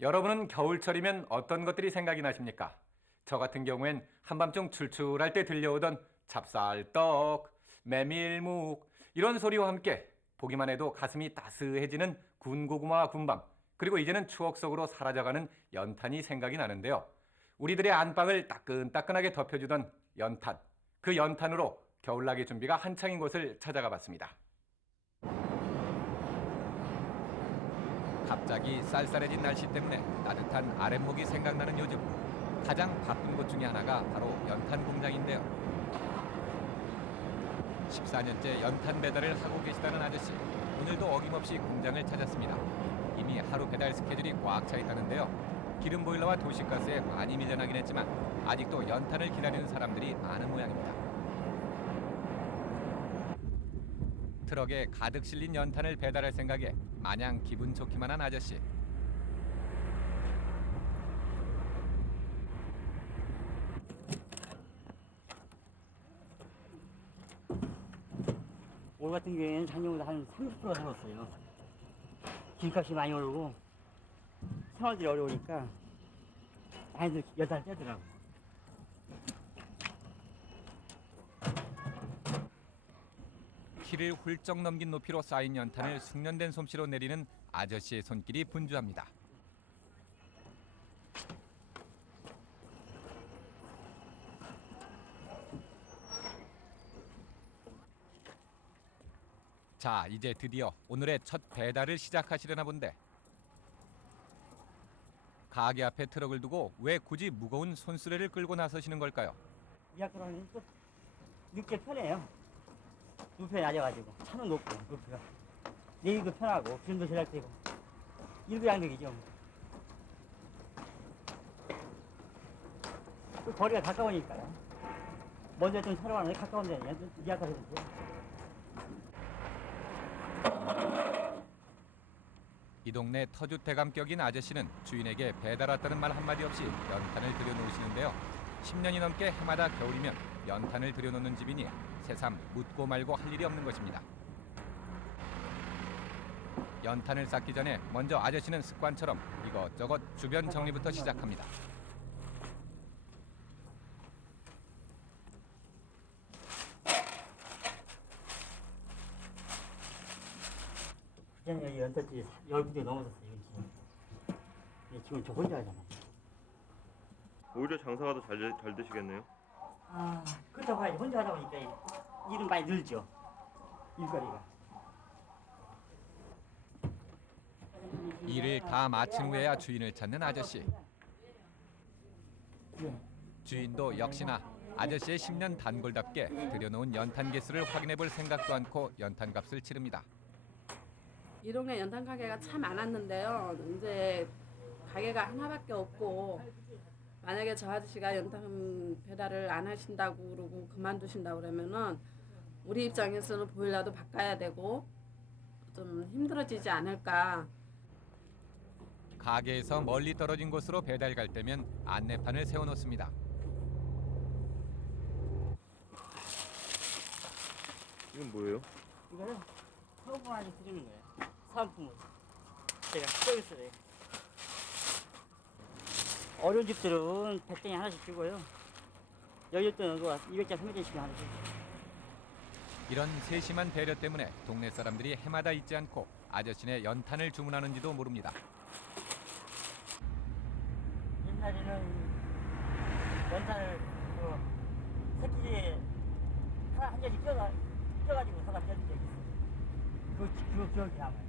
여러분은 겨울철이면 어떤 것들이 생각이 나십니까? 저 같은 경우엔 한밤중 출출할 때 들려오던 찹쌀떡, 메밀묵 이런 소리와 함께 보기만 해도 가슴이 따스해지는 군고구마 군밤 그리고 이제는 추억 속으로 사라져가는 연탄이 생각이 나는데요. 우리들의 안방을 따끈따끈하게 덮여주던 연탄 그 연탄으로 겨울나기 준비가 한창인 곳을 찾아가 봤습니다. 갑자기 쌀쌀해진 날씨 때문에 따뜻한 아랫목이 생각나는 요즘 가장 바쁜 곳 중에 하나가 바로 연탄 공장인데요. 14년째 연탄 배달을 하고 계시다는 아저씨 오늘도 어김없이 공장을 찾았습니다. 이미 하루 배달 스케줄이 꽉 차 있다는데요. 기름 보일러와 도시가스에 많이 밀려나긴 했지만 아직도 연탄을 기다리는 사람들이 많은 모양입니다. 트럭에 가득 실린 연탄을 배달할 생각에 마냥 기분 좋기만 한 아저씨. 올 같은 경우에는 작년보다 한 30% 살았어요. 길값이 많이 오르고 생활들이 어려우니까 많이들 여단 떼더라고. 키를 훌쩍 넘긴 높이로 쌓인 연탄을 숙련된 솜씨로 내리는 아저씨의 손길이 분주합니다. 자, 이제 드디어 오늘의 첫 배달을 시작하시려나 본데. 가게 앞에 트럭을 두고 왜 굳이 무거운 손수레를 끌고 나서시는 걸까요? 또 늦게 편해요. 높이 낮아가지고 차는 높고 높이가 내리기도 편하고 기름도 절약되고 일부양득이죠. 또 거리가 가까우니까요. 먼저 좀 차로 가는데 가까운 데는 이학가서 이 동네 터주 대감격인 아저씨는 주인에게 배달 왔다는 말 한마디 없이 연탄을 들여놓으시는데요. 10년이 넘게 해마다 겨울이면 연탄을 들여놓는 집이니 새삼 묻고 말고 할 일이 없는 것입니다. 연탄을 쌓기 전에 먼저 아저씨는 습관처럼 이것저것 주변 정리부터 시작합니다. 그냥 여기 연탄지 열 군데 넘어섰어요. 지금. 저 혼자 하잖아요. 오히려 장사가 더 잘 잘 되시겠네요. 아, 그렇다고 해야지. 혼자 하다 보니까 일은 많이 늘죠. 일거리가. 일을 다 마친 후에야 주인을 찾는 아저씨. 예. 주인도 역시나 아저씨의 10년 단골답게 들여놓은 연탄 개수를 확인해 볼 생각도 않고 연탄 값을 치릅니다. 이 동네 연탄 가게가 참 많았는데요. 이제 가게가 하나밖에 없고 만약에 저 아저씨가 연탄 배달을 안 하신다고 그러고 그만두신다고 그러면은 우리 입장에서는 보일러도 바꿔야 되고 좀 힘들어지지 않을까. 가게에서 멀리 떨어진 곳으로 배달 갈 때면 안내판을 세워놓습니다. 이건 뭐예요? 이거는 서구한테 드리는 거예요. 사은품으로. 제가 서비스를. 어려운 집들은 100장에 하나씩 주고요. 그 200장, 300장씩 하나씩. 이런 세심한 배려 때문에 동네 사람들이 해마다 잊지 않고 아저씨네 연탄을 주문하는지도 모릅니다. 옛날에는 연탄을 그 새끼에 하나 한 잔씩 껴가, 껴가지고 사다 펴준 적이 있어요. 그, 기- 그 기억이 남아요.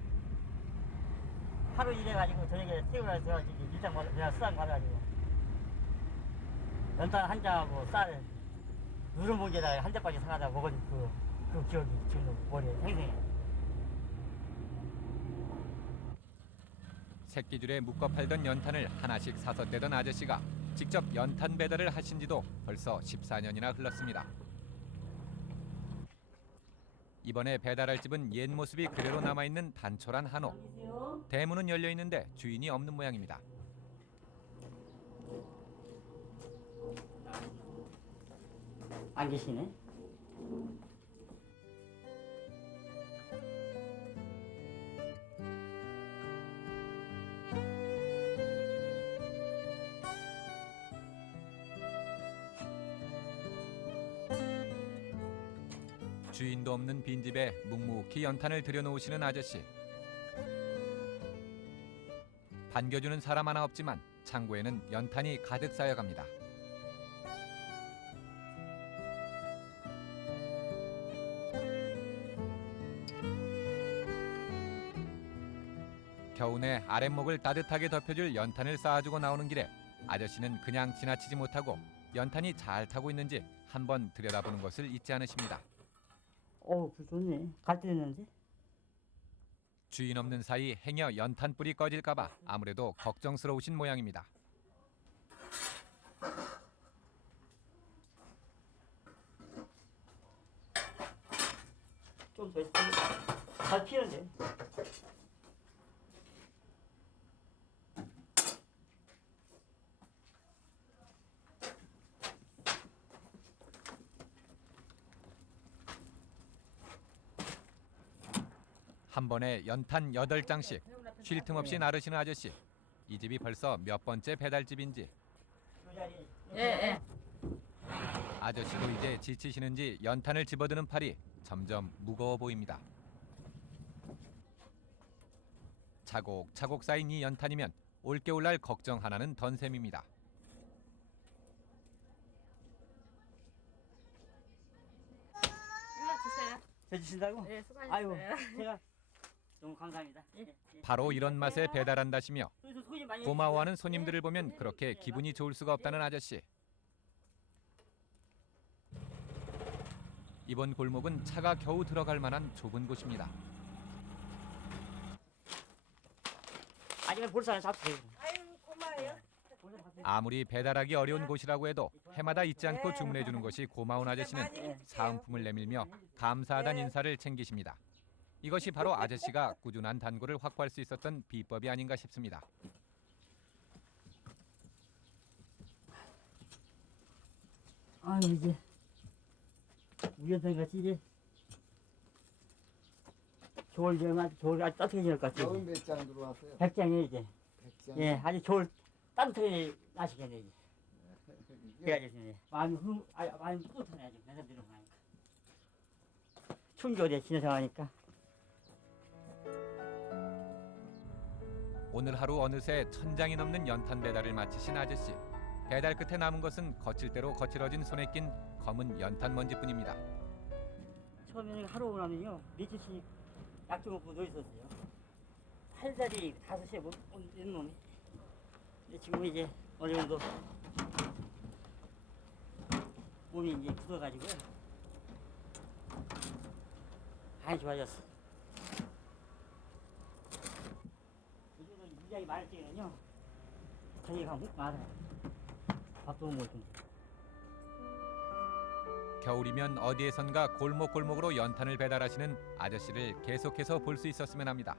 하루 일해가지고 저녁에 퇴근해서 가지고 일장 받아, 내가 수당 받아가지고 연탄 한 장하고 쌀 누른 봉지에다가 한 장까지 사가다 먹은 그, 그 기억이 지금 머리에 생생해요. 새끼줄에 묶어 팔던 연탄을 하나씩 사서 떼던 아저씨가 직접 연탄 배달을 하신 지도 벌써 14년이나 흘렀습니다. 이번에 배달할 집은 옛 모습이 그대로 남아있는 단촐한 한옥. 대문은 열려 있는데 주인이 없는 모양입니다. 안 계시네? 주인도 없는 빈집에 묵묵히 연탄을 들여놓으시는 아저씨. 반겨주는 사람 하나 없지만 창고에는 연탄이 가득 쌓여갑니다. 겨우내 아랫목을 따뜻하게 덮여줄 연탄을 쌓아주고 나오는 길에 아저씨는 그냥 지나치지 못하고 연탄이 잘 타고 있는지 한번 들여다보는 것을 잊지 않으십니다. 어우, 불 좋네. 갈때 됐는데? 주인 없는 사이 행여 연탄불이 꺼질까봐 아무래도 걱정스러우신 모양입니다. 좀 더 있으면 잘 피는데. 한 번에 연탄 여덟 장씩 쉴 틈 없이 나르시는 아저씨. 이 집이 벌써 몇 번째 배달집인지. 예, 예. 아저씨도 이제 지치시는지 연탄을 집어드는 팔이 점점 무거워 보입니다. 차곡차곡 쌓인 이 연탄이면 올겨울 날 걱정 하나는 던 셈입니다. 일로 주세요. 해주신다고? 예, 아이고, 수고하셨어요. 제가 너무 감사합니다. 예, 예. 바로 이런 맛에 배달한다시며 손이 많이 고마워하는. 손님들을 보면 그렇게 기분이 좋을 수가 없다는 아저씨. 이번 골목은 차가 겨우 들어갈 만한 좁은 곳입니다. 아니면 볼살을 잡수세요. 아유, 고마워요. 볼살 잡수세요. 아무리 배달하기 어려운 곳이라고 해도 해마다 잊지 않고 주문해 주는 것이 고마운 아저씨는 사은품을 내밀며 감사하다는 인사를 챙기십니다. 이것이 바로 아저씨가 꾸준한 단골을 확보할 수 있었던 비법이 아닌가 싶습니다. 아유 이제 우연히 같이 이제 겨울 여름 겨울 아주 따뜻해질 것 같아요. 여기 몇장 들어왔어요? 백장에 이제 백장. 예 아주 겨울 따뜻하게 나시겠네 이제. 그래야겠네. 마음이 흐 아, 마음이 뿌듯하네 아주 내가 들어가니까. 겨울에 지내서 하니까. 오늘 하루 어느새 천장이 넘는 연탄 배달을 마치신 아저씨. 배달 끝에 남은 것은 거칠 대로 거칠어진 손에 낀 검은 연탄 먼지뿐입니다. 처음에는 하루 오고 나면요 며칠씩 약좀 먹고 누워 있었어요. 팔다리 다섯에 못 있는 놈이. 지금 이제 어느 정도 몸이 이제 굳어가지고요. 많이 좋아졌어. 물량이 많을 때는요 많아요. 밥도 못 먹을 텐데. 겨울이면 어디에선가 골목골목으로 연탄을 배달하시는 아저씨를 계속해서 볼 수 있었으면 합니다.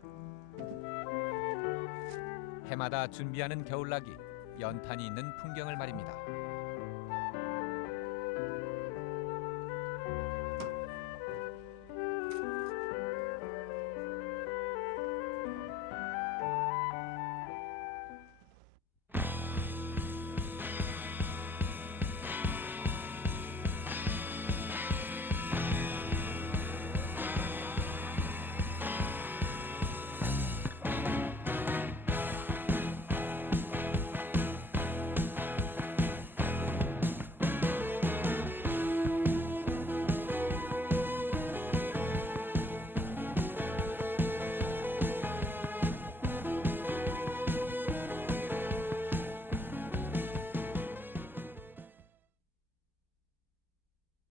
해마다 준비하는 겨울나기, 연탄이 있는 풍경을 말입니다.